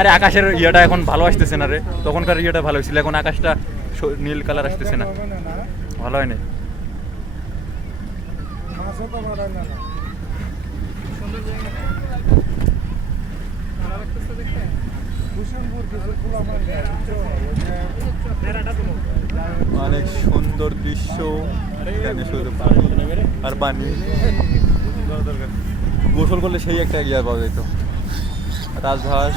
আরে আকাশের ইয়েটা এখন ভালো আসতেছে না রে। তখনকার ইয়েটা ভালো হয়েছিল, এখন আকাশটা নীল কালার আসতেছে না। ভালো হয়নি? অনেক সুন্দর দৃশ্য। আর পানি। গোসল করলে সেই একটা ইয়ে পাওয়া যেত। রাজভাস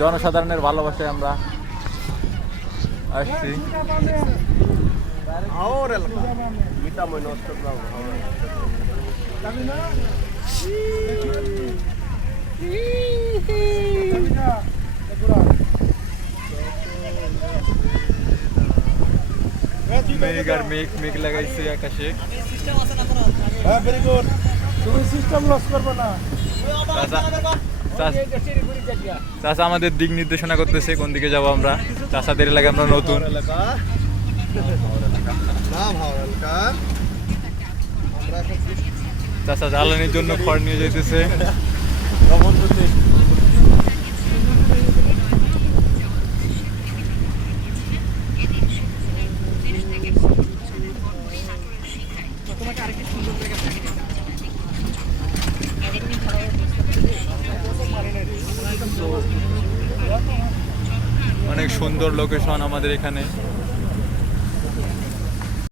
জনসাধারণের ভালোবাসায় আমরা আসছি। মেঘ আর মেঘ মেঘ লাগাইছে আকাশে। হ্যাঁ ভেরি গুড তুমি সিস্টেম লস করবে না। চাচা আমাদের দিক নির্দেশনা করতেছে, কোন দিকে যাব আমরা? চাষাদের এলাকা আমরা নতুন। চাচা জ্বালানির জন্য খড় নিয়ে যেতেছে অনেক সুন্দর লোকেশন আমাদের এখানে।